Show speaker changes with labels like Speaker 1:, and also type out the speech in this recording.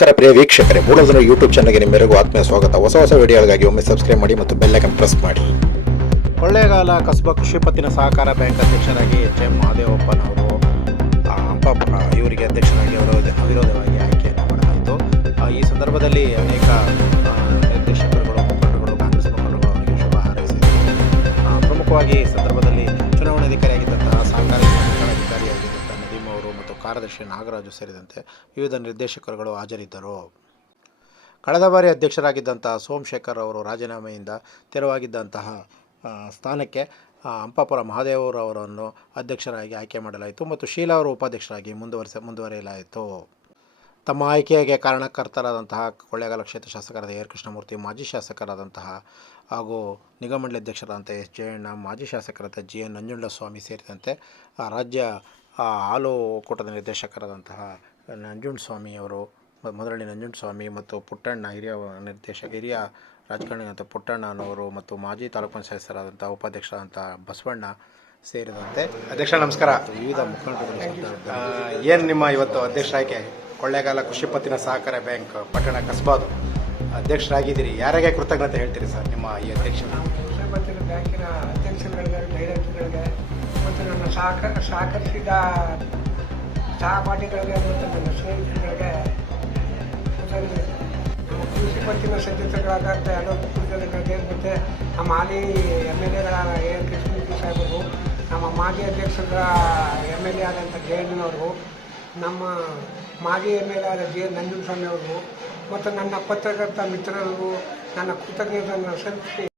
Speaker 1: ನಮಸ್ಕಾರ ಪ್ರಿಯ ವೀಕ್ಷಕರೇ ಜನ ಯೂಟ್ಯೂಬ್ ಚಾನಲ್ಗೆ ನಿಮ್ಮೆಲ್ಲರಿಗೂ ಆತ್ಮೀಯ ಸ್ವಾಗತ. ಹೊಸ ಹೊಸ ವಿಡಿಯೋಗಳಿಗಾಗಿ ಒಮ್ಮೆ ಸಬ್ಸ್ಕ್ರೈಬ್ ಮಾಡಿ ಮತ್ತು ಬೆಲ್ ಐಕನ್ ಪ್ರೆಸ್ ಮಾಡಿ. ಕೊಳ್ಳೇಗಾಲ ಕಸಬಾ ಕೃಷಿ ಪತ್ತಿನ ಸಹಕಾರ ಬ್ಯಾಂಕ್ ಅಧ್ಯಕ್ಷರಾಗಿ ಎಚ್ ಎಂ ಮಹದೇವಪ್ಪನವರು ಹಂಪಾಪುರ ಇವರಿಗೆ ಅಧ್ಯಕ್ಷರಾಗಿ ಅವರು ಅವಿರೋಧವಾಗಿ ಆಯ್ಕೆಯನ್ನು ಮಾಡಲಾಯಿತು. ಈ ಸಂದರ್ಭದಲ್ಲಿ ಅನೇಕ ನಿರ್ದೇಶಕರುಗಳು ಮುಖಂಡರುಗಳು ಕಾಂಗ್ರೆಸ್ ಮುಖಂಡರುಗಳು ಅವರಿಗೆ ಶುಭ ಹಾರೈಸಿದರು. ಆ, ಪ್ರಮುಖವಾಗಿ ಕಾರ್ಯದರ್ಶಿ ನಾಗರಾಜು ಸೇರಿದಂತೆ ವಿವಿಧ ನಿರ್ದೇಶಕರುಗಳು ಹಾಜರಿದ್ದರು. ಕಳೆದ ಬಾರಿ ಅಧ್ಯಕ್ಷರಾಗಿದ್ದಂತಹ ಸೋಮಶೇಖರ್ ಅವರು ರಾಜೀನಾಮೆಯಿಂದ ತೆರವಾಗಿದ್ದಂತಹ ಸ್ಥಾನಕ್ಕೆ ಹಂಪಾಪುರ ಮಹಾದೇವರವರನ್ನು ಅಧ್ಯಕ್ಷರಾಗಿ ಆಯ್ಕೆ ಮಾಡಲಾಯಿತು ಮತ್ತು ಶೀಲಾ ಅವರು ಉಪಾಧ್ಯಕ್ಷರಾಗಿ ಮುಂದುವರಿಸ, ಮುಂದುವರಿಯಲಾಯಿತು. ತಮ್ಮ ಆಯ್ಕೆಗೆ ಕಾರಣಕರ್ತರಾದಂತಹ ಕೊಳ್ಳೇಗಾಲ ಕ್ಷೇತ್ರ ಶಾಸಕರಾದ ಎರ್ ಕೃಷ್ಣಮೂರ್ತಿ, ಮಾಜಿ ಶಾಸಕರಾದಂತಹ ಹಾಗೂ ನಿಗಮಮಂಡಳಿ ಅಧ್ಯಕ್ಷರಾದಂಥ ಎಸ್ ಜಯಣ್ಣ, ಮಾಜಿ ಶಾಸಕರಾದ ಜಿ ಎನ್ ನಂಜುಂಡಸ್ವಾಮಿ ಸೇರಿದಂತೆ ರಾಜ್ಯ ಆ, ಹಾಲು ಒಕ್ಕೂಟದ ನಿರ್ದೇಶಕರಾದಂತಹ ನಂಜುಂಡಸ್ವಾಮಿ ಅವರು ಮ- ಮೊದಲನೇ ನಂಜುಂಡಸ್ವಾಮಿ ಮತ್ತು ಪುಟ್ಟಣ್ಣ ಹಿರಿಯ ನಿರ್ದೇಶಕ ಹಿರಿಯ ರಾಜಕಾರಣಿಯಾದಂಥ ಪುಟ್ಟಣ್ಣನವರು ಮತ್ತು ಮಾಜಿ ತಾಲೂಕು ಪಂಚಾಯತ್ ಸದಸ್ಯರಾದಂಥ ಉಪಾಧ್ಯಕ್ಷರಾದಂಥ ಬಸವಣ್ಣ ಸೇರಿದಂತೆ
Speaker 2: ಅಧ್ಯಕ್ಷ ನಮಸ್ಕಾರ.
Speaker 1: ವಿವಿಧ ಮುಖಂಡರುಗಳು
Speaker 2: ಏನು ನಿಮ್ಮ ಇವತ್ತು ಅಧ್ಯಕ್ಷ ಆಯ್ಕೆ? ಕೊಳ್ಳೇಗಾಲ ಕೃಷಿ ಪತ್ತಿನ ಸಹಕಾರ ಬ್ಯಾಂಕ್ ಪಟ್ಟಣ ಕಸ್ಬಾದು ಅಧ್ಯಕ್ಷರಾಗಿದ್ದೀರಿ. ಯಾರಿಗೆ ಕೃತಜ್ಞತೆ ಹೇಳ್ತೀರಿ ಸರ್ ನಿಮ್ಮ ಈ ಅಧ್ಯಕ್ಷ
Speaker 3: ಸಹಕ ಸಹಕರಿಸಿದ ಸಹಪಾಠಿಗಳಿಗೆ ಮತ್ತು ನನ್ನ ಕೃತಜ್ಞತೆ. ನಮ್ಮ ಕೃಷಿ ಪತ್ತಿನ ಸದಸ್ಯರುಗಳಾದಂಥ ಎಲ್ಲ ಕುಟುಂಬಗಳಿಗೆ ಮತ್ತು ನಮ್ಮ ಹಾಲಿ ಎಂ ಎಲ್ ಎಗಳಾದ ಎ ಎನ್ ಕೃಷ್ಣಮೂರ್ತಿ ಸಾಹೇಬರು, ನಮ್ಮ ಮಾಜಿ ಅಧ್ಯಕ್ಷರ ಎಂ ಎಲ್ ಎ ಆದಂಥ ಜಯಣ್ಣನವರು, ನಮ್ಮ ಮಾಜಿ ಎಂ ಎಲ್ ಎ ಆದ ಜೆ ನಂಜುಸ್ವಾಮಿ ಅವರು, ಮತ್ತು ನನ್ನ ಪತ್ರಕರ್ತ ಮಿತ್ರರು, ನನ್ನ ಕೃತಜ್ಞತೆಯನ್ನು ಸಲ್ಲಿಸಿ